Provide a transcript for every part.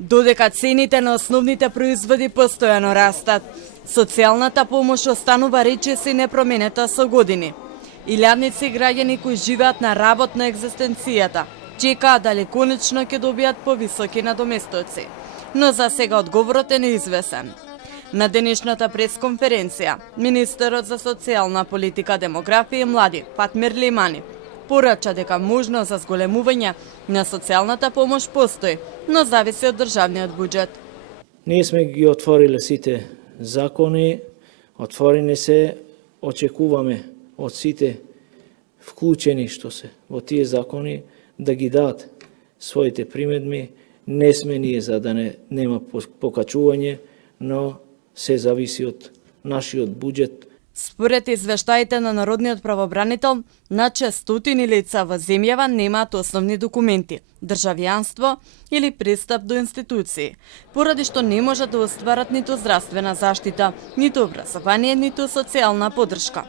Додека цените на основните производи постојано растат, социјалната помош останува речиси непроминета со години. Илјадници граѓани кои живеат на работ на екзистенцијата чекаат дали конечно ќе добијат повисоки надоместоци, но за сега одговорот е неизвесен. На денешната пресконференција, министерот за социјална политика, демографија и млади Фатмир Лимани порача дека можност за зголемување на социјалната помош постои, но зависи од државниот буџет. Ние сме ги отвориле сите закони, отворени се, очекуваме од сите вклучени што се во тие закони да ги дадат своите примедби. Не сме ние за да нема покачување, но се зависи од нашиот буџет. Според извештаите на Народниот правобранител, над 600 лица во земјава немаат основни документи, државјанство или пристап до институции, поради што не можат да остварат ниту здравствена заштита, ниту образование, ниту социјална поддршка.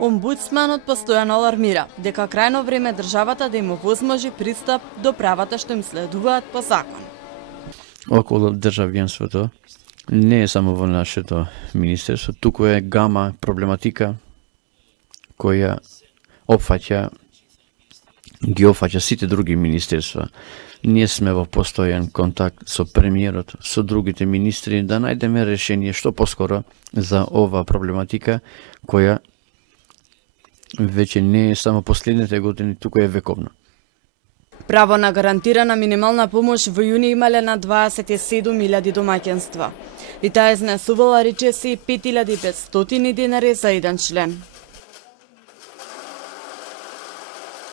Омбудсманот постојано алармира дека крајно време државата да им овозможи пристап до правата што им следуваат по закон. Околу државјанството не е само во нашето министерство, туку е гама проблематика која ги опфаќа сите други министерства. Ние сме во постојан контакт со премиерот, со другите министри да најдеме решение што поскоро за ова проблематика која веќе не е само последните години, туку е вековна. Право на гарантирана минимална помош во јуни имале на 27.000 домаќинства. И таа изнесувала речиси 5.500 денари за еден член.